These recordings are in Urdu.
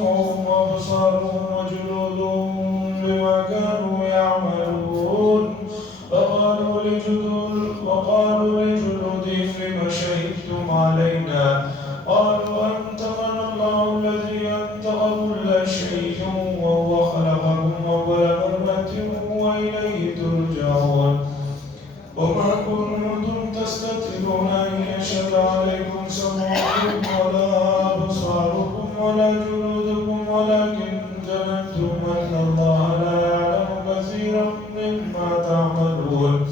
وهم أبصارهم وجلودهم بما كانوا يعملون وقالوا لجلودهم لم شهدتم علينا قالوا أنطقنا الله الذي أنطق كل شيء وهو خلقكم أول مرة وإليه ترجعون وما كنتم تستترون أن يشهد عليكم سمعكم ولا أبصاركم ولا جلودكم ولكن ظننتم أن الله لا يعلم كثيرا مما تعملون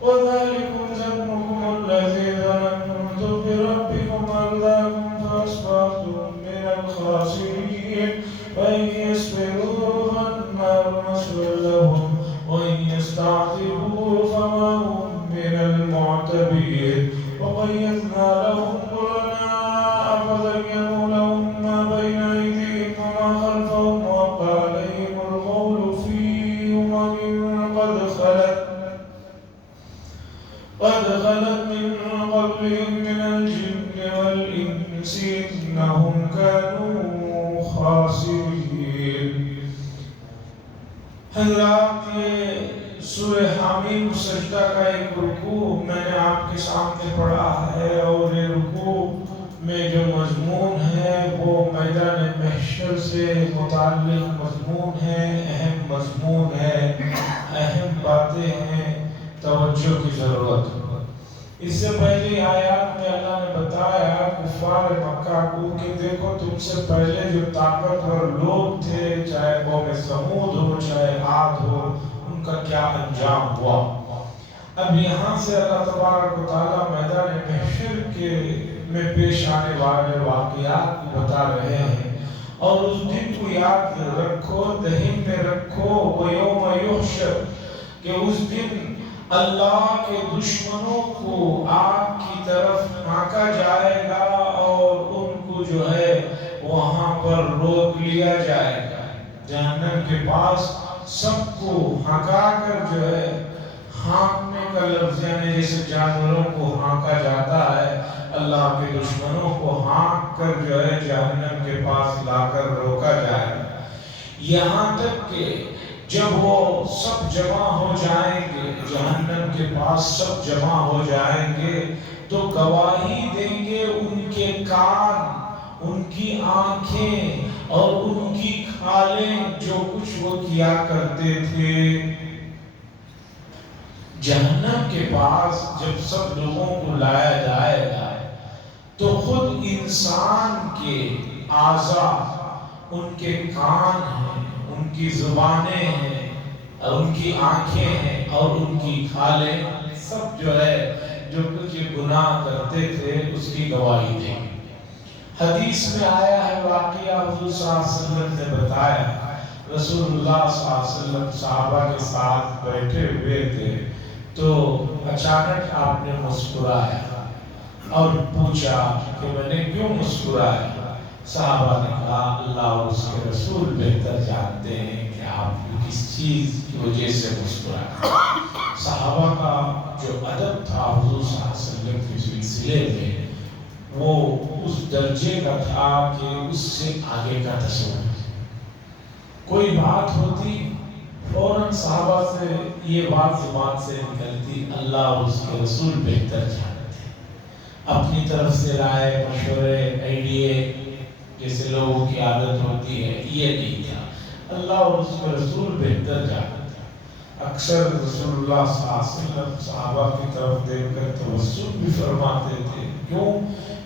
وذلكم ظنكم الذي ظننتم بربكم أرداكم فأصبحتم من الخاسرين وإن يصبروا فالنار مثوى لهم وإن يستعتبوا فما هم من المعتبين وقيضنا لهم قرناء فزينوا لهم ما بين أيديهم وما خلفهم وحق عليهم القول في أمم قد خلت من قبلهم من الجن والإنس إنهم كانوا خاسرين. حضرات یہ سورہ حمیم سجدہ کا ایک رکوع میں نے آپ کے سامنے پڑھا ہے اور یہ رکوع میں جو مضمون ہے وہ میدان محشر سے متعلق مضمون ہے، اہم مضمون ہے، اہم باتیں ہیں، توجہ کی ضرورت. اس سے پہلی آیات میں اللہ نے بتایا کفار مکہ کو کہ دیکھو تم سے پہلے جو طاقتور لوگ تھے، چاہے قوم سمود ہو چاہے عاد ہو، ان کا کیا انجام ہوا. اب یہاں سے اللہ تبارک و تعالیٰ میدان محشر کے میں پیش آنے والے واقعات کو بتا رہے ہیں اور اس دن کو یاد رکھو، ذہن میں رکھو وَيَوْمَ يُحْشَرُ کہ اس دن اللہ کے دشمنوں کو آگ کی طرف ہانکا جائے گا اور ان کو جو ہے وہاں پر روک لیا جائے گا. جہنم کے پاس سب کو ہانکا کر جو ہے، ہانکنے کا لفظ یعنی جیسے جانوروں کو ہانکا جاتا ہے، اللہ کے دشمنوں کو ہانک کر جو ہے جہنم کے پاس لا کر روکا جائے گا. یہاں تک کہ جب وہ سب جمع ہو جائیں گے، جہنم کے پاس سب جمع ہو جائیں گے تو گواہی دیں گے ان کے کان، ان کی آنکھیں اور ان کی کھالیں جو کچھ وہ کیا کرتے تھے. جہنم کے پاس جب سب لوگوں کو لایا جائے گا تو خود انسان کے اعضاء، ان کے کان ہیں، ان کی زبانیں ہیں، ان کی آنکھیں ہیں اور ان کی کھالیں سب جو ہے جو کچھ گناہ کرتے تھے اس کی گواہی دیں. حدیث میں آیا ہے واقعہ حضور صلی اللہ علیہ وسلم نے بتایا، رسول اللہ صلی اللہ علیہ وسلم صحابہ کے ساتھ بیٹھے ہوئے تھے تو اچانک آپ نے مسکرایا اور پوچھا کہ میں نے کیوں مسکرایا. صحابہ نے کہا اللہ اور اس کے رسول بہتر جانتے ہیں کہ آپ کس چیز کی وجہ سے مسکرائے. صحابہ کا جو ادب تھا حضور صلی اللہ علیہ وسلم کے سلسلے میں وہ اس درجے کا تھا کہ اس سے آگے کا تصور. کوئی بات ہوتی فوراً صحابہ سے یہ بات زبان سے نکلتی اللہ اور اس کے رسول بہتر جانتے. اپنی طرف سے رائے مشورے آئیڈیے جیسے لوگوں کی عادت ہوتی ہے یہ نہیں تھا، اللہ اور اس کے رسول بہتر جانتے. اکثر رسول اللہ صلی اللہ علیہ وسلم صحابہ کی طرف دیکھ کر توسل بھی فرماتے تھے. کیوں؟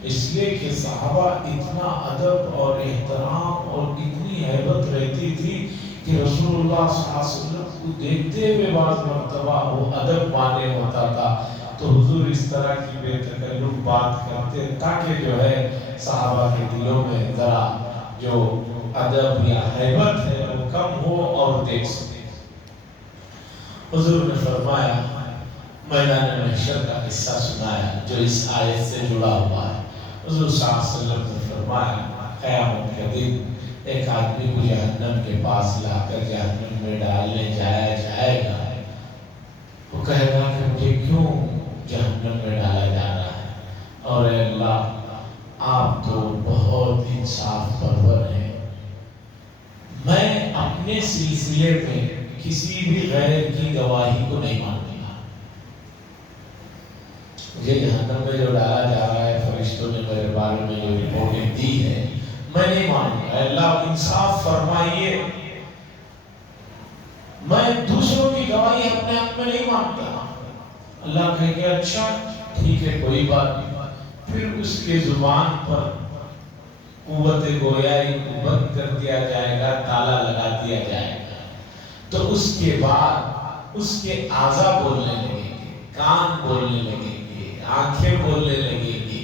اس لیے کہ صحابہ اتنا ادب اور احترام اور اتنی ہیبت رہتی تھی کہ رسول اللہ صلی اللہ علیہ وسلم کو دیکھتے ہوئے بعض مرتبہ وہ ادب مانے ہوتا تھا تو حضور اس طرح کی بے تکلف بات کرتے تاکہ جو ہے صحابہ کے دلوں میں ذرا جو ادب یا ہیبت ہے وہ کم ہو اور دیکھ سکے. حضور نے فرمایا، میدان محشر کا قصہ سنایا جو اس آیت سے جڑا ہوا ہے. حضور صلی اللہ علیہ وسلم نے فرمایا قیامت کے دن ایک آدمی کو جہنم کے پاس لا کر جہنم میں ڈالنے جایا جائے گا. وہ کہے گا کہ مجھے کیوں جہنم میں ڈالا جا رہا ہے؟ اور اے اللہ آپ تو بہت انصاف پرور ہیں، اپنے سلسلے میں کسی بھی غیر کی گواہی کو نہیں مانتے. مجھے جہنم میں جو ڈالا جا رہا ہے فرشتوں نے میرے بارے میں جو رپورٹیں دی ہے میں نہیں مانتا. اللہ انصاف فرمائیے. میں دوسروں کی گواہی اپنے آپ میں نہیں مانتا. اللہ کہے کہ اچھا ٹھیک ہے کوئی بات نہیں. پھر اس کے زبان پر قوت گویائی کو بند کر دیا جائے گا, تالا لگا دیا جائے گا. تو اس کے بعد اس کے اعضاء بولنے لگیں گے, کان بولنے لگیں گے, آنکھیں بولنے لگیں گی.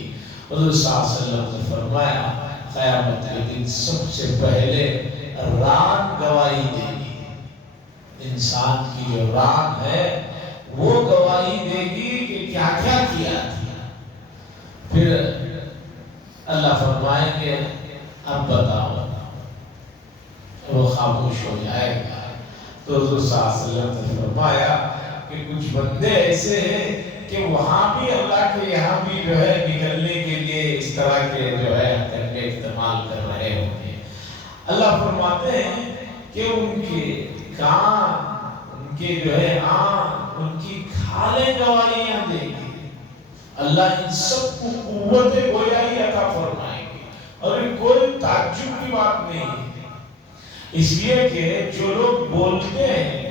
حضور صلی اللہ علیہ وسلم نے فرمایا قیامت کے دن سب سے پہلے ران گواہی دے گی. انسان کی جو ران ہے وہ گواہی دے گی کہ کیا کیا کیا تھا. پھر اللہ فرمائیں گے اب بتاؤ. وہ خاموش ہو جائے گا. تو حضور صلی اللہ علیہ وسلم نے فرمایا کہ کچھ بندے ایسے ہیں کہ وہاں بھی اللہ کے یہاں بھی جو ہے نکلنے کے لیے اس طرح کے جو ہے ہتھیار استعمال کر رہے ہوتے ہیں. اللہ فرماتے ہیں کہ ان کے کان, ان کے جو ہے آنکھ, ان کی کھالیں گواہیاں دے گی. اللہ ان سب کو قوت گویائی عطا فرمائے گی. اور یہ کوئی تعجب کی بات نہیں ہے, اس لیے کہ جو لوگ بولتے ہیں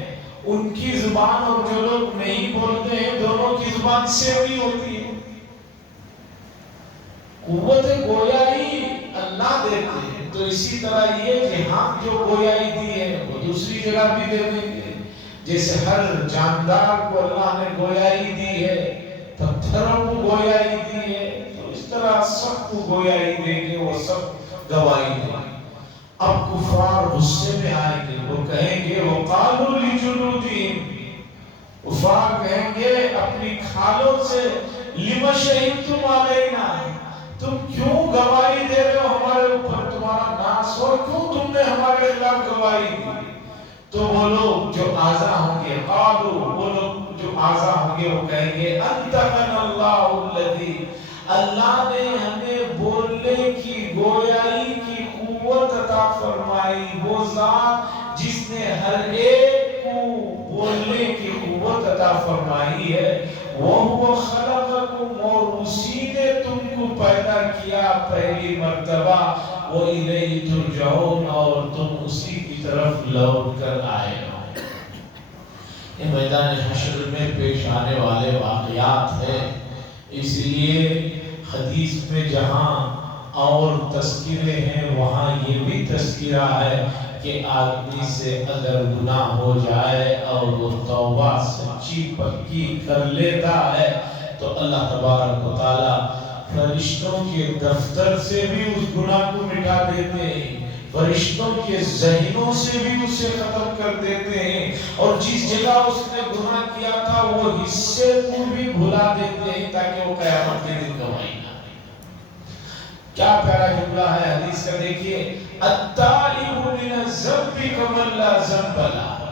ان کی زبان اور جو لوگ نہیں بولتے ہیں دونوں کی زبان سیم ہی ہوتی ہے. قوت گویائی اللہ دیتے ہیں, تو اسی طرح یہ کہ ہم جو گویائی دی ہے وہ دوسری جگہ بھی دے دیں گے. جیسے ہر جاندار کو اللہ نے گویائی دی ہے, پتھروں کو گویائی دی ہے, تو اس طرح سب کو گویائی دیں گے, وہ سب گواہی دیں گے. اب کفار غصے میں آئیں گے, وہ کہیں گے وَقَالُوا لِجُلُودِهِمْ, کفار کہیں گے اپنی کھالوں سے لِمَ شَهِدْتُمْ عَلَيْنَا, تم کیوں گواہی دے رہے ہو ہمارے اوپر, تمہارا ناس ہو, کیوں تم نے ہمارے خلاف گواہی دی. تو وہ لوگ جو اعضاء ہوں گے, قالوا, وہ لوگ جو اعضاء ہوں گے وہ کہیں گے انطقنا اللہ الذی, اللہ نے ہمیں بولنے کی گویائی کی قوت عطا فرمائی. وہ ذات جس نے ہر ایک کو بولنے کی قوت عطا فرمائی ہے. وہ خلقکم, اور اسی نے تم کو پیدا کیا پہلی مرتبہ. وَإِلَيْهِ تُرْجَعُونَ, اور تم اسی کی طرف لوٹ کر آئے ہو. یہ میدان حشر میں پیش آنے والے واقعات ہیں. اس لیے حدیث میں جہاں اور تذکرے ہیں وہاں یہ بھی تذکرہ ہے کہ آدمی سے اگر گناہ ہو جائے اور وہ توبہ سچی پکی کر لیتا ہے تو اللہ تبارک و تعالی فرشتوں کے دفتر سے بھی اس گناہ کو مٹا دیتے ہیں, فرشتوں کے ذہنوں سے بھی اسے ختم کر دیتے ہیں, اور جس جگہ اس نے گناہ کیا تھا وہ حصے کو بھی بھلا دیتے ہیں تاکہ وہ قیامت کے دن گواہی نہ دے. کیا پیارا جملہ ہے حدیث کا, دیکھیے التائب من الذنب کمن لا ذنب لہ,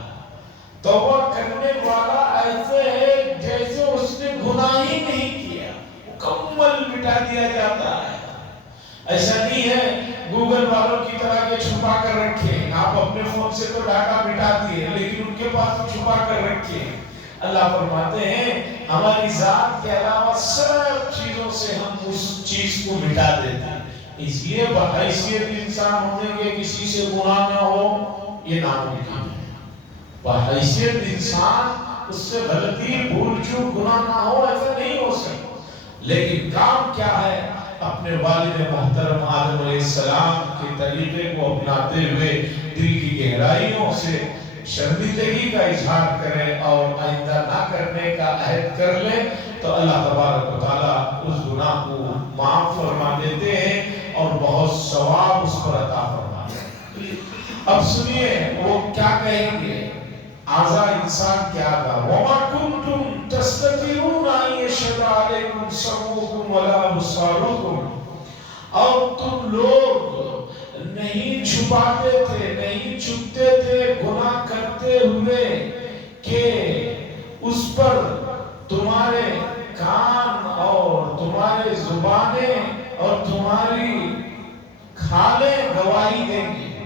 توبہ کرنے والا ایسے ہے جیسے اس نے گناہ ہی نہیں کیا, مکمل مٹا دیا جاتا ہے. ایسا نہیں ہے گوگل والوں کی طرح کے چھپا کر رکھے, آپ اپنے فون سے تو ڈاٹا مٹا دیے لیکن ان کے پاس چھپا کر رکھے. اللہ فرماتے ہیں ہماری ذات کے علاوہ سب چیزوں سے ہم اس چیز کو مٹا دیتے ہیں. اس لیے بحیثیت انسان ہونے کے کسی سے گناہ نہ ہو یہ ناممکن ہے. بحیثیت انسان اس سے غلطی بھول چوک گناہ نہ ہو ایسا نہیں ہو سکتا. لیکن کام کیا ہے, اپنے والد محترم آدم علیہ السلام کے طریقے کو اپناتے ہوئے دل کی گہرائیوں سے شرمندگی کا اظہار کرے اور آئندہ نہ کرنے کا عہد کر لے تو اللہ تبارک و تعالیٰ اس گناہ کو معاف فرما دیتے ہیں اور بہت ثواب اس پر عطا فرما دیتے ہیں. اب سنیے وہ کیا کہیں گے, اعضاء انسان کیا تھا. وَمَا كُنْتُمْ تَسْتَتِرُونَ أَن يَشْهَدَ عَلَيْكُمْ سَمْعُكُمْ وَلَا أَبْصَارُكُمْ, اور تم لوگ نہیں چھپاتے تھے, نہیں چھپتے تھے گناہ کرتے ہوئے کہ اس پر تمہارے کان اور تمہارے زبانیں اور تمہاری کھالیں گواہی دیں گے.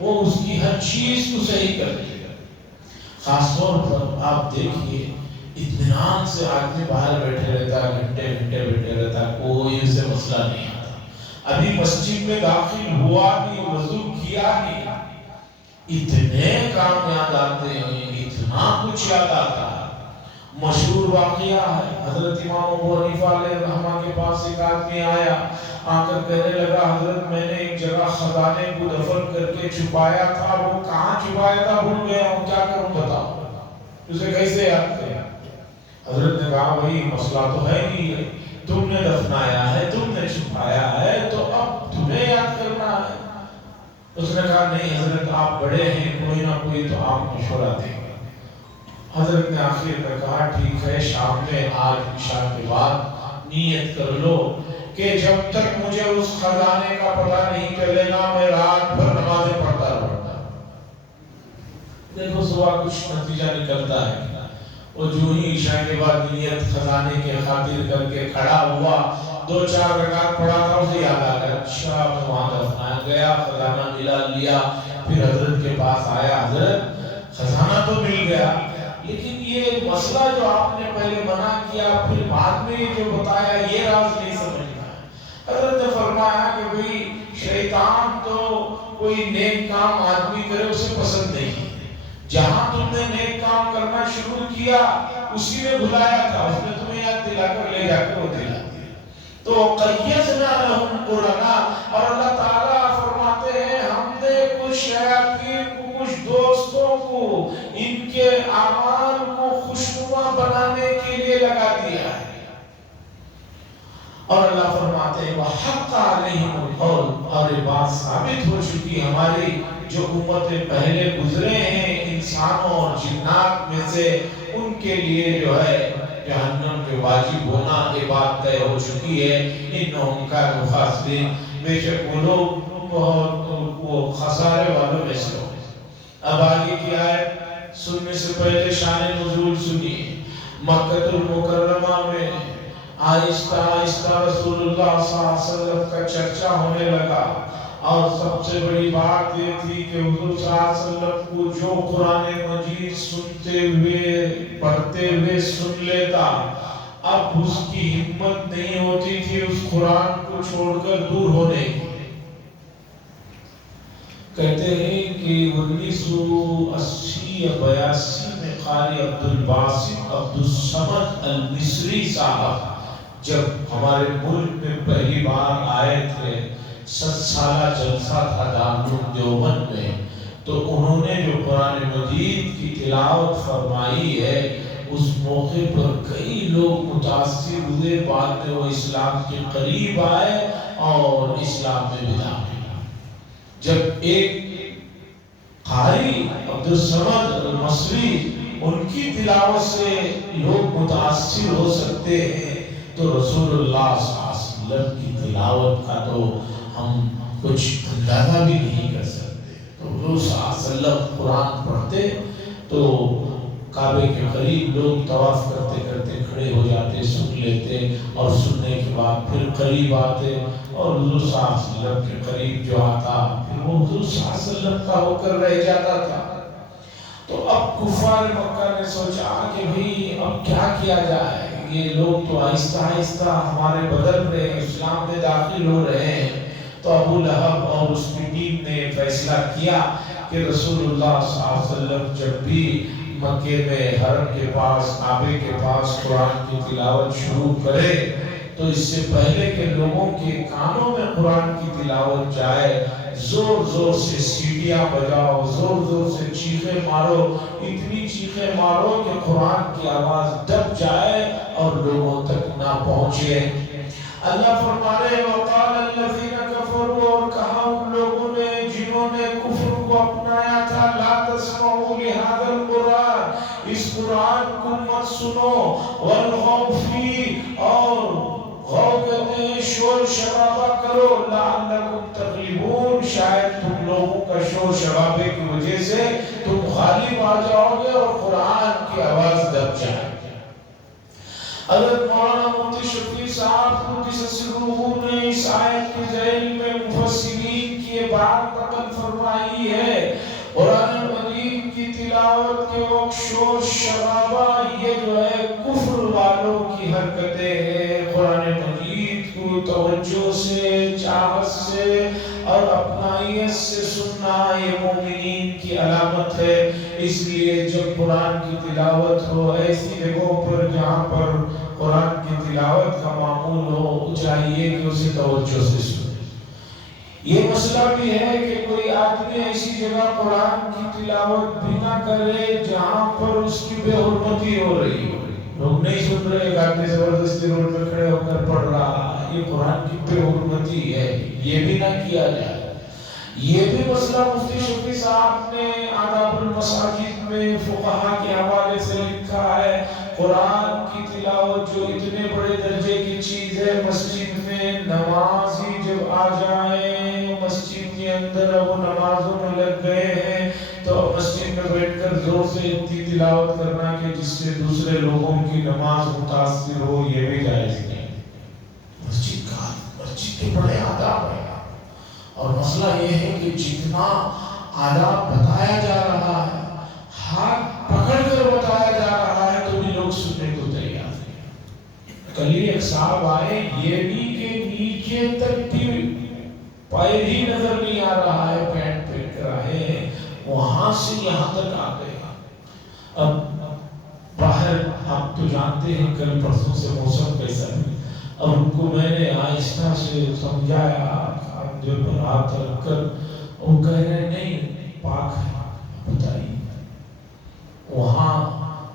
وہ اس کی ہر چیز کو صحیح کر دے گا۔ خاص طور پر آپ دیکھیے اطمینان سے آدمی باہر بیٹھے رہتا ہے، گھنٹے گھنٹے بیٹھے رہتا ہے، کوئی اسے مسئلہ نہیں آتا۔ ابھی مسجد میں داخل ہوا نہیں، وضو کیا نہیں، اتنے کام یاد آتے ہیں، اتنا کچھ یاد آتا ہے۔ مشہور واقعہ ہے، حضرت امام ابو حنیفہ علیہ الرحمہ کے پاس ایک آدمی آیا، آ کر کہنے لگا حضرت میں نے ایک جگہ خزانے کو دفن کر کے چھپایا تھا، وہ کہاں چھپایا تھا بھول گیا ہوں، کیا کروں بتاؤ، اسے کیسے یاد کریں؟ حضرت نے کہا بھائی مسئلہ تو ہے نہیں ہے، تم نے دفنایا ہے، تم نے چھپایا ہے، تو اب تمہیں یاد کرنا ہے۔ اس نے کہا نہیں حضرت آپ بڑے ہیں، کوئی نہ کوئی تو آپ مشورہ دیں گے۔ حضرت نے آخر میں کہا ٹھیک ہے، شام میں آج عشاء کے بعد نیت کر لو کہ جب تک مجھے اس خزانے کا پتہ نہیں چلے گا میں رات بھر نمازیں پڑھتا رہوں گا۔ دیکھو صبح کچھ نتیجہ نکلتا ہے۔ وہ جو ہی عشاء کے بعد نیت خزانے کے خاطر کر کے کھڑا ہوا، 2-4 رکعت پڑھا تھا، اسے یاد آ گیا اچھا میں وہاں دفنایا گیا، خزانہ ملا لیا۔ پھر حضرت کے پاس آیا، حضرت خزانہ تو مل گیا لیکن یہ مسئلہ جو آپ نے پہلے منع کیا پھر بعد میں جو بتایا یہ راز نہیں سمجھنا ہے۔ حضرت نے فرمایا کہ بھئی شیطان تو کوئی نیک کام آدمی کرے اسے پسند نہیں، جہاں تم نے نیک کام کرنا شروع کیا اسی میں بھلایا تھا، اس نے تمہیں یاد دلا کر لے جا کر وہ دلا دیا۔ تو قیضنا لہم قرنا، اور اللہ تعالیٰ فرماتے ہیں ہم نے کچھ شیاطین کو، کچھ دوستوں کو ان کے اعمال کو خوشنما بنانے کے لیے لگا دیا ہے۔ اور اللہ فرماتے ہیں وَحَقَّ عَلَيْهِمُ الْقَوْلُ، اور یہ بات ثابت ہو چکی ہماری جو امتیں پہلے گزرے ہیں انسانوں اور جنات میں سے، ان کے لیے جو ہے جہنم کے واجب ہونا یہ بات طے ہو چکی ہے۔ انہم کانوا خاسرین، بے شک وہ لوگ وہ خسارے والوں میں سے ہوں۔ اب آگے کی آیت سننے سے پہلے شان نزول سنیے۔ مکہ المکرمہ میں آہستہ آہستہ رسول اللہ صلی اللہ علیہ وسلم کا چرچا ہونے لگا، اور سب سے بڑی بات یہ تھی کہ حضور صلی اللہ علیہ وسلم کو جو قرآن مجید سنتے ہوئے پڑھتے ہوئے سن لیتا، اب اس کی ہمت نہیں ہوتی تھی اس قرآن کو چھوڑ کر دور ہونے کی۔ کہتے ہیں کہ 1980 یا 82 میں قاری عبدالباسط عبدالصمد المصری صاحب جب ہمارے ملک میں پہلی بار آئے تھے، 7 سالہ جلسہ تھا دارالعلوم دیوبند میں، تو انہوں نے جو قرآن مجید کی تلاوت فرمائی ہے اس موقع پر کئی لوگ متاثر ہوئے، بعد میں وہ اسلام کے قریب آئے اور اسلام میں بھی داخل ہوئے۔ جب ایک قاری عبدالصمد المصری ان کی تلاوت سے لوگ متاثر ہو سکتے ہیں تو رسول اللہ صلی اللہ علیہ وسلم کی تلاوت کا تو ہم کچھ اندازہ بھی نہیں کر سکتے۔ تو حضور صلی اللہ علیہ وسلم قرآن پڑھتے تو کعبے کے قریب لوگ طواف کرتے کرتے کھڑے ہو جاتے، سن لیتے، اور سننے کے بعد پھر قریب آتے، اور حضور صلی اللہ علیہ وسلم کے قریب جو آتا پھر وہ حضور صلی اللہ علیہ وسلم کا ہو کر رہ جاتا تھا۔ تو اب کفار مکہ نے سوچا کہ بھئی اب کیا کیا جائے، یہ لوگ تو آہستہ آہستہ ہمارے بدل رہے ہیں، اسلام میں داخل ہو رہے ہیں۔ تو ابو لہب اور اس کی ٹیم نے فیصلہ کیا کہ رسول اللہ صلی اللہ علیہ وسلم جب بھی مکے میں حرم کے پاس کعبے کے پاس قرآن کی تلاوت شروع کرے تو اس سے پہلے کہ لوگوں کے کانوں میں قرآن کی تلاوت جائے، زور زور سے سیٹیاں بجاؤ، زور زور سے چیخیں مارو، اتنی چیخیں مارو کہ قرآن کی آواز دب جائے اور لوگوں تک نہ پہنچے۔ اللہ فرما رہے وقال الذین کفروا، اور کہا ان لوگوں نے جنہوں نے کفر کو اپنایا تھا، لا تسمعوا لهذا القرآن، اس قرآن کو مت سنو، والغوا فیہ، اور غو کہتے ہیں شور شرابہ کرو، لعلکم تغلبون، شاید تم لوگوں کا شور شرابے کی وجہ سے تم غالب آ جاؤ گے اور قرآن کی آواز دب جائے۔ حضرت مولانا مفتی شفیع صاحب قدس سرہ نے اس آیت کے ذیل میں مفسرین کی بات نقل فرمائی ہے تلاوت کے وقت شور شرابہ یہ جو ہے کفر والوں کی حرکتیں ہیں. قرآن مجید کو توجہ سے، چاہت سے اور اپنائیت سے سننا یہ مومنین کی علامت ہے. اس لیے جب قرآن کی تلاوت ہو ایسی جگہوں پر جہاں پر قرآن کی تلاوت کا معمول ہو، چاہیے کہ اسے توجہ سے سنیں. یہ مسئلہ بھی ہے کہ کوئی آدمی ایسی جگہ قرآن کی تلاوت بھی نہ کرے جہاں پر اس کی بے حرمتی ہو رہی ہو. لوگ نہیں سن رہے، گاتے زبردستی روڈ میں کھڑے ہو کر پڑھ رہا، یہ قرآن کی بے حرمتی ہے، یہ بھی نہ کیا جائے. یہ بھی مسئلہ مفتی شفیع صاحب نے آداب المساجد میں فقہا کے حوالے سے لکھا ہے. قرآن کی تلاوت جو اتنے بڑے درجے کی چیز ہے، مسجد میں نمازی جب آ جائیں، مسجد کے اندر وہ نمازوں میں لگ گئے ہیں، تو مسجد میں بیٹھ کر زور سے اتنی تلاوت کرنا کہ جس سے دوسرے لوگوں کی نماز متاثر ہو، یہ بھی جائز نہیں. مسجد کے بڑے آداب ہیں. اور مسئلہ یہ ہے کہ جتنا آداب بتایا جا رہا ہے، ہاتھ پکڑ کر بتایا جا رہا ہے، تو بھی لوگ سننے کو تیار ہیں. کل ہی ایک صاحب آئے، یہ بھی کہ نیچے تک بھی پیر ہی نظر نہیں آ رہا ہے، پینٹ پہن کر آئے ہیں، وہاں سے یہاں تک آ گئے. اب باہر آپ تو جانتے ہیں کل پرسوں سے موسم کیسا ہے. اب ان کو میں نے آہستہ سے سمجھایا، جو پر ہاتھ رکھ کر، وہ کہہ رہے نہیں پاک ہے. بتائیے، وہاں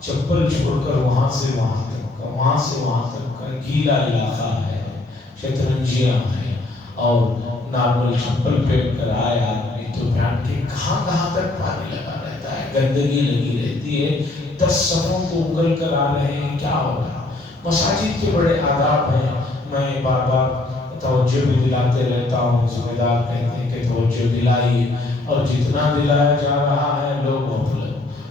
چپل چھوڑ کر وہاں سے وہاں تک، وہاں سے وہاں تک کا گیلا علاقہ ہے، شطرنجیاں ہیں، اور نارمل چپل پہن کر آئے آدمی تو پہن کے کہاں کہاں تک پانی لگا رہتا ہے، گندگی لگی رہتی ہے. 10 صفوں کو اگل کر آ رہے ہیں، کیا ہو رہا. مساجد کے بڑے آداب ہیں. میں بار بار توجہ بھی دلاتے رہتا ہوں. ذمہ دار کہتے ہیں کہ توجہ دلائیے، اور جتنا دلایا جا رہا ہے لوگ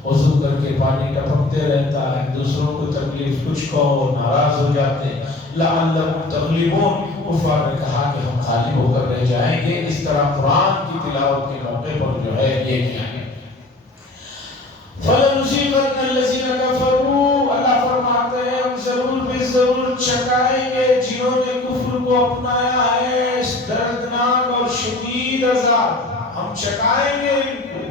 وضو کر کے پانی ٹپکتے رہتا ہے، دوسروں کو تکلیف، کچھ کہو ناراض ہو جاتے ہیں. لعلکم تغلبون، کفار نے کہا کہ ہم غالب ہو کر رہ جائیں گے. اس طرح قرآن کی تلاوت کے موقع پر جو ہے یہ کیا ہے. فَلَنُذِيقَنَّ الَّذِينَ كَفَرُوا، اللہ فرماتے ہیں ہم ضرور بے ضرور چکائیں گے جنہوں نے کفر کو اپنایا ہے اس دردناک اور شدید عذاب. ہم چکائیں گے ان کو.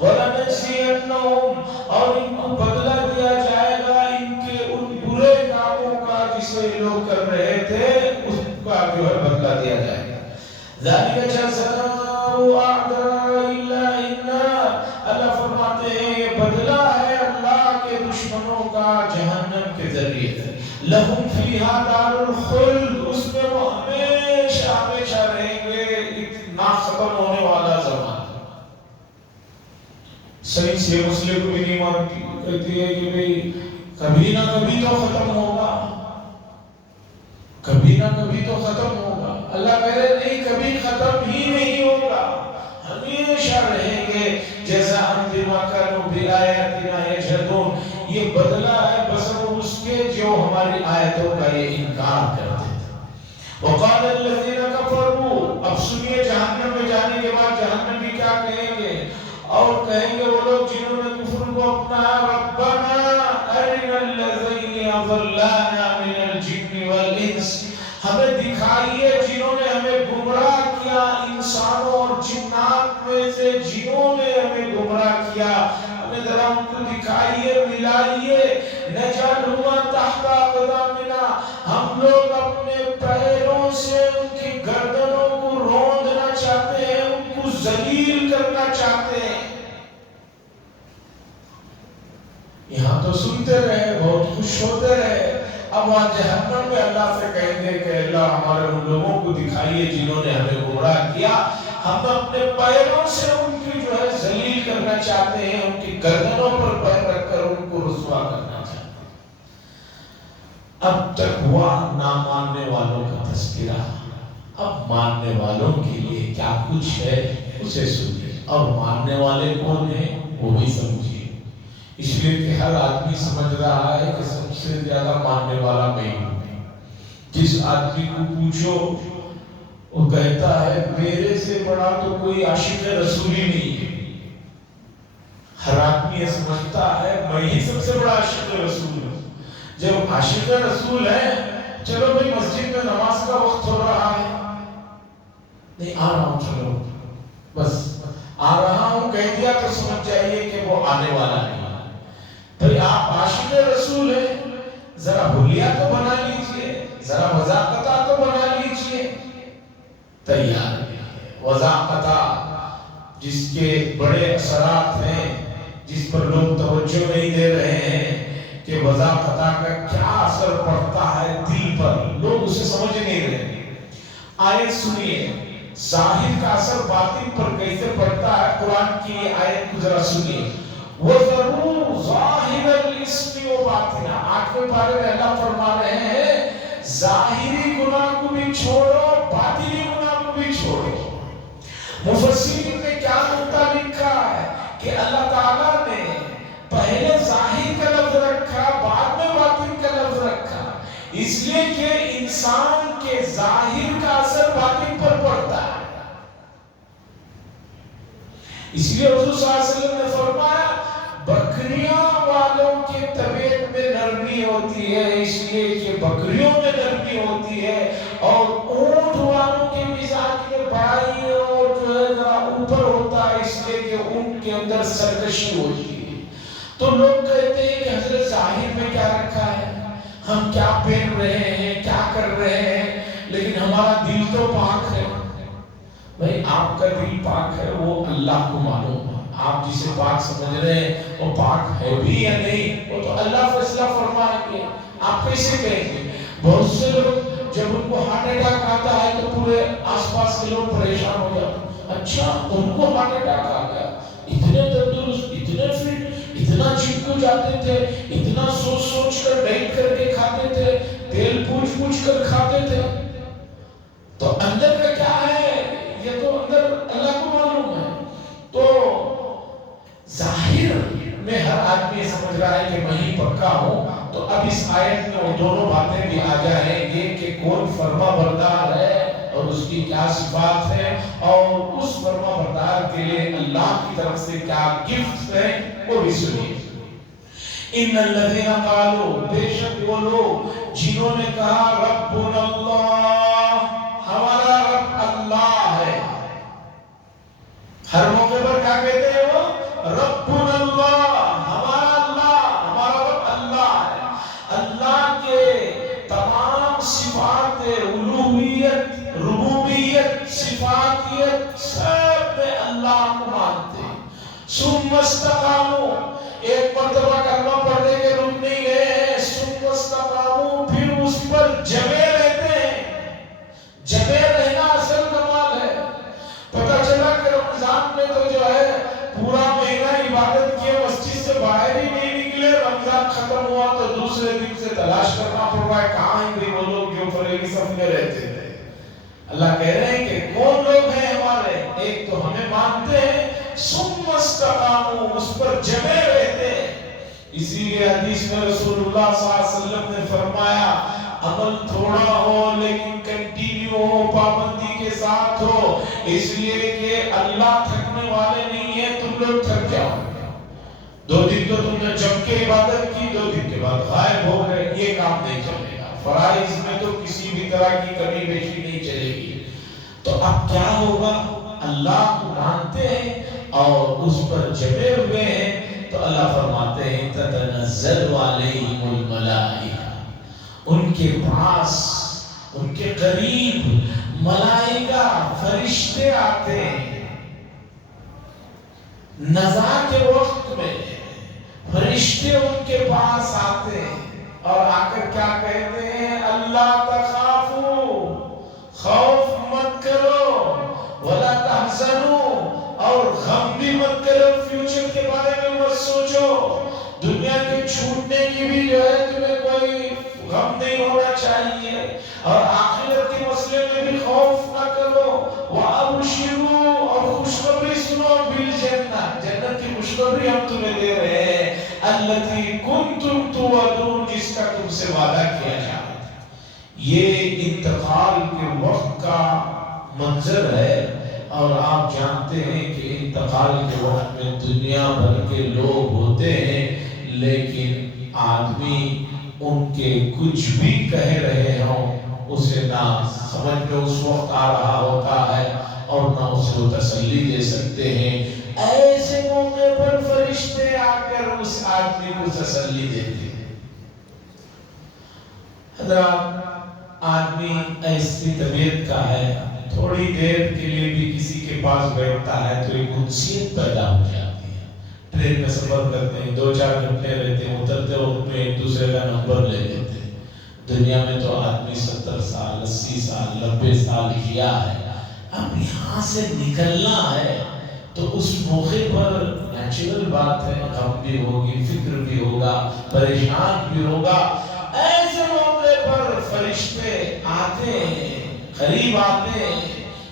وَلَنَجْزِيَنَّهُمْ، اور ان کو بدلہ دیا جائے گا ان کے ان برے کاموں کا جسے لوگ کر رہے تھے، اس کا جو ہے بدلہ دیا جائے گا. ذَلِكَ جَزَاءُ أَعْدَاءِ اللَّهِ النَّارُ، اللہ فرماتے ہیں یہ بدلہ ہے اللہ کے دشمنوں کا جہنم کے ذریعے سے. لَهُمْ فِيهَا دَارُ الْخُلْدِ، اس میں وہ ہمیشہ ہمیشہ رہیں گے. نہ ختم ہونے والا زمان. سائنس یہ مسئلے کو بھی نہیں مانتی، کہتی ہے کہ بھئی کبھی نہ کبھی تو ختم ہوگا، کبھی نہ کبھی تو ختم ہوگا. اللہ کہہ رہے نہیں، کبھی ختم ہی نہیں ہوگا، ہمیشہ رہیں گے. جزاء بما كانوا بآياتنا يجحدون، یہ بدلہ ہے بسبب اس کے جو ہماری آیتوں کا یہ انکار کرتے تھے. وقال الذين كفروا، اب سنیے جہنم میں جانے کے بعد جہنمی کیا کہیں گے. اور کہیں گے وہ لوگ جنہوں نے کفر کو اپنایا، ربنا ارنا الذين اضلانا من الجن والانس، ہمیں دکھائیے جنہوں نے ہمیں گمراہ کیا انسانوں اور جنات میں سے، جنہوں نے ہمیں گمراہ کیا، ہمیں ذرا ان کو دکھائیے، ملائیے. نجعلہما تحت اقدامنا، ہم لوگ اپنے پیروں سے ان کی گردنوں کو روندنا چاہتے ہیں، ان کو ذلیل کرنا چاہتے ہیں. یہاں تو سنتے رہے، بہت خوش ہوتے رہے. اب وہاں جہنم میں اللہ سے کہیں گے کہ اللہ ہمارے ان لوگوں کو دکھائیے جنہوں نے ہمیں گمراہ کیا، ہم اپنے پیروں سے ان کی جو ہے ذلیل کرنا چاہتے ہیں، ان کی گردنوں پر پیر رکھ کر ان کو رسوا کرنا چاہتے ہیں. اب تک ہوا نہ ماننے والوں کا تذکرہ، اب ماننے والوں کے لیے کیا کچھ ہے اسے سنیے. اور ماننے والے کون ہیں وہ بھی سمجھیے، اس لیے کہ ہر آدمی سمجھ رہا ہے کہ سب سے زیادہ ماننے والا میں ہوں. جس آدمی کو پوچھو وہ کہتا ہے میرے سے بڑا تو کوئی عاشق رسول ہی نہیں ہے. ہر آدمی آدمی یہ سمجھتا ہے میں ہی سب سے بڑا عاشق رسول ہوں. جب عاشق رسول ہے چلو بھائی مسجد میں نماز کا وقت ہو رہا ہے, نہیں آ رہا ہوں, چلو بس آ رہا ہوں کہہ دیا تو سمجھ جائیے کہ وہ آنے والا نہیں. بھائی آپ عاشق رسول ہیں, ذرا حلیہ تو بنا لیجئے, ذرا وضاقتہ تو بنا لیجئے. تیار وضاقتہ جس کے بڑے اثرات ہیں, جس پر لوگ توجہ نہیں دے رہے ہیں کہ وضاقتہ کا کیا اثر پڑتا ہے دل پر, لوگ اسے سمجھ نہیں رہے. آیت سنیے, ظاہر کا اثر باطن پر کیسے پڑتا ہے. قرآن کی آیت کو ذرا سنیے. وَذَرُوا ظَاهِرَ الْإِثْمِ وَبَاطِنَهُ, 8ویں پارے میں اللہ فرما رہے ہیں ظاہری گناہ کو بھی چھوڑو, باطنی گناہ کو بھی چھوڑو. مفسرین نے کیا نقطہ لکھا ہے کہ اللہ تعالیٰ نے پہلے ظاہر کا لفظ رکھا, بعد میں باطن کا لفظ رکھا, اس لیے کہ انسان کے ظاہر کا اثر باطن پر پڑتا ہے. اس لیے حضور صلی اللہ علیہ وسلم نے فرمایا بکریاں والوں کے طبیعت میں نرمی ہوتی ہے اس لیے کہ بکریوں میں نرمی ہوتی ہے, اور اونٹ والوں کے مزاج میں بڑائی اور جو ہے ذرا اوپر ہوتا ہے اس لیے کہ اونٹ کے اندر سرکشی ہوتی ہے. تو لوگ کہتے ہیں کہ حضرت ظاہر میں کیا رکھا ہے, ہم کیا پہن رہے ہیں, کیا کر رہے ہیں, لیکن ہمارا دل تو پاک ہے. بھئی آپ کا دل پاک ہے وہ اللہ کو معلوم ہے, آپ جسے پاک سمجھ رہے ہیں وہ پاک ہے بھی یا نہیں وہ تو اللہ فیصلہ فرمائیں گے. آپ کیسے کہیں گے؟ بہت سے لوگ جب ان کو ہارٹ اٹیک آتا ہے تو پورے آس پاس کے لوگ پریشان ہو جاتے ہیں, اچھا ان کو ہارٹ اٹیک آ گیا, اتنے تندرست, اتنے فٹ, اتنا چپکو جاتے تھے, اتنا سوچ سوچ کر بیٹھ کر کے کھاتے تھے, تیل پوچھ پوچھ کر کھاتے تھے, تو اندر کا کیا ہے یہ تو اندر اللہ کو معلوم ہے. تو ظاہر میں ہر آدمی سمجھ رہا ہے کہ میں ہی پکا ہوں, تو اب اس آیت میں وہ دونوں باتیں بھی آ جائیں گے کہ کون فرما بردار ہے اور اس کی کیا صفات ہے, اور اس فرما بردار کے لیے اللہ کی طرف سے کیا گفٹ ہے وہ بھی سنیے. ان الذین قالوا, بے شک وہ لوگ جنہوں نے کہا ربنا اللہ, ہمارا رب اللہ ہے. ہر موقع پر کیا کہتے ہیں وہ ربنا اللہ, ہمارا اللہ, ہمارا رب اللہ ہے. اللہ کے تمام صفات الوہیت, ربوبیت, صفاتیت سب میں اللہ کو مانتے ہیں. ثم استقاموا, ایک مرتبہ کلمہ پڑھنے کے رک نہیں گئے, ثم استقاموا پھر اس پر جمے رہتے ہیں. جمے رہنا اصل کمال ہے. پتہ چلا کہ رمضان میں تو جو ہے پورا مہینہ عبادت کیے, مسجد سے باہر ہی نہیں نکلے, رمضان ختم ہوا تو دوسرے دن سے تلاش کرنا پڑ رہا ہے کہاں ہیں وہ لوگ جو پہلے صف میں رہتے تھے. اللہ کہہ رہے ہیں کہ کون لوگ ہیں ہمارے, ایک تو ہمیں مانتے ہیں, ثم استقاموا اس پر جمے رہتے ہیں. اسی لیے حدیث میں رسول اللہ صلی اللہ علیہ وسلم نے فرمایا عمل تھوڑا ہو لیکن کنٹینیو ہو, پابندی کے ساتھ ہو, اس لیے کہ اللہ تھکنے والے نہیں ہیں, تم لوگ تھک جاؤ. 2 دن تو تم نے جم کے عبادت کی, 2 دن کے بعد غائب ہو گئے, یہ کام نہیں چلے گا. فرائض میں تو کسی بھی طرح کی کمی بیشی نہیں چلے گی. تو اب کیا ہوگا, اللہ کو مانتے ہیں اور اس پر جمے ہوئے ہیں, تو اللہ فرماتے ہیں تتنزل علیہم الملائکہ, ان کے پاس, ان کے قریب ملائکہ فرشتے آتے ہیں. نزا کے وقت میں فرشتے ان کے پاس آتے ہیں اور آ کر کیا کہتے ہیں, اللہ تخافوا, خوف مت کرو, ولا تحزنوا, اور غم بھی مت کرو, فیوچر کے بارے میں مت سوچو, دنیا کے چھوٹنے کی بھی جو ہے تمہیں کوئی غم نہیں ہونا چاہیے, اور آخرت کے مسئلے میں بھی خوف نہ کرو. وَأَبْشِرُوا, اور خوشخبری سنو, بالجنہ, جنت کی خوشخبری ہم تمہیں دے رہے ہیں, الَّتِي كُنْتُمْ تُوعَدُونَ, جس کا تم سے وعدہ کیا جا رہا تھا. یہ انتقال کے وقت کا منظر ہے, اور آپ جانتے ہیں کہ انتقال کے وقت میں دنیا بھر کے لوگ ہوتے ہیں، لیکن آدمی ان کے کچھ بھی کہہ رہے ہوں اسے نہ سمجھ میں اس وقت آ رہا ہوتا ہے اور نہ اسے تسلی دے سکتے ہیں۔ ایسے موقع پر فرشتے آ کر اس آدمی کو تسلی دیتے ہیں۔ حضرات، آدمی ایسی طبیعت کا ہے، تھوڑی دیر کے لیے بھی کسی کے پاس بیٹھتا ہے تو ایک انسیت پیدا ہو جاتی ہے۔ ٹرین میں سفر کرتے ہیں، 2-4 گھنٹے رہتے ہیں، اترتے وقت میں ایک دوسرے کا نمبر لے لیتے ہیں۔ دنیا میں تو آدمی 70 سال 80 سال 90 سال کیا ہے، اب یہاں سے نکلنا ہے تو اس موقع پر نیچرل بات ہے، غم بھی ہوگی، فکر بھی ہوگا، پریشان بھی ہوگا۔ ایسے موقع پر فرشتے آتے ہیں، قریب آتے ہیں،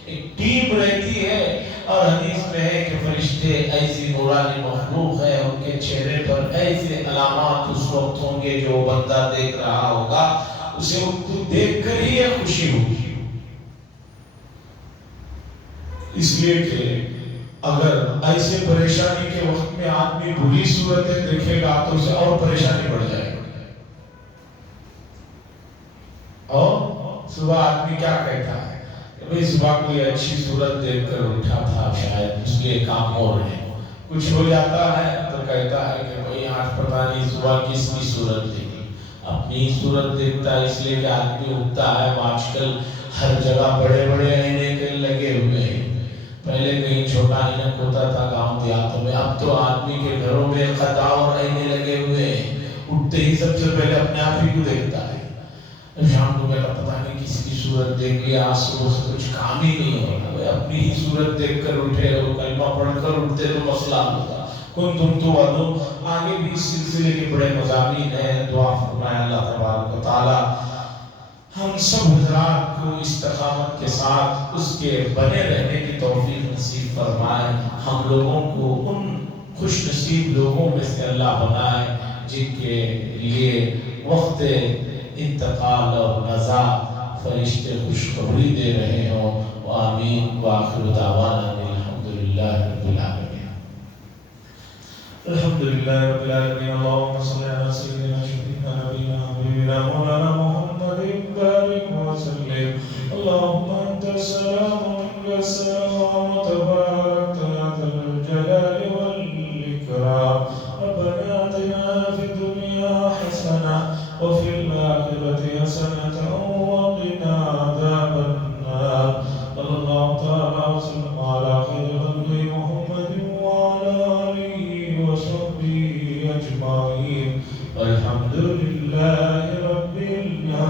ایک ٹیم رہتی ہے، اور حدیث میں ہے کہ فرشتے ایسی نورانی مخلوق ہے، ان کے چہرے پر ایسے علامات اس وقت ہوں گے جو بندہ دیکھ رہا ہوگا اسے ان کو دیکھ کر ہی خوشی ہوگی۔ اس لیے کہ اگر ایسے پریشانی کے وقت میں آدمی بری صورتیں دیکھے گا تو اسے اور پریشانی بڑھ جائے گی۔ اور صبح آدمی کیا کہتا ہے کہ بھئی صبح کوئی اچھی صورت دیکھ کر اٹھا تھا، شاید اس لیے کام ہو رہے ہیں، کچھ ہو جاتا ہے تو کہتا ہے کہ بھئی آج پتہ نہیں صبح کس کی صورت دیکھی، اپنی صورت دیکھتا ہے۔ اس لیے کہ آدمی اٹھتا ہے، آج کل ہر جگہ بڑے بڑے آئینے لگے ہوئے ہیں۔ پہلے کہیں چھوٹا اینک ہوتا تھا گاؤں دیہاتوں میں، اب تو آدمی کے گھروں میں قطع اور آئینے لگے ہوئے ہیں۔ اٹھتے ہی سب سے پہلے اپنے آپ ہی کو دیکھتا ہے، شام کو کہتا پتہ نہیں کسی کی صورت دیکھ لیا، آج صبح سے کچھ کام ہی نہیں ہو رہا، اپنی ہی صورت دیکھ کر اٹھے اور کلمہ پڑھ کر اٹھتے تو مسئلہ ہوتا۔ کنتم توعدون، آگے بھی اس سلسلے کے بڑے مضامین ہیں، دعا فرمائے اللہ تبارک و تعالی ہم سب حضرات کو استقامت کے ساتھ اس کے بنے رہنے کی توفیق نصیب فرمائے، ہم لوگوں کو ان خوش نصیب لوگوں میں سے اللہ بنائے جن کے لیے وقت انتقال اور نزا فرشتے خوشخبری دے رہے ہوں۔ آمین وآخر دعوانا الحمدللہ رب العالمین۔ الحمدللہ رب العالمین۔ اللہم صلی علی سیدنا شفیعنا نبینا حبیبنا مولانا محمد بارک وسلم۔ اللہم انت السلام ومنک السلام تبارک یا ذا الجلال والاکرام۔ ربنا آتنا فی الدنیا حسنہ وفي الآخرة حسنة وقنا عذاب النار۔ صلى الله تعالى وسلم على خير خلقه محمد وعلى آله وصحبه أجمعين، والحمد لله رب العالمين۔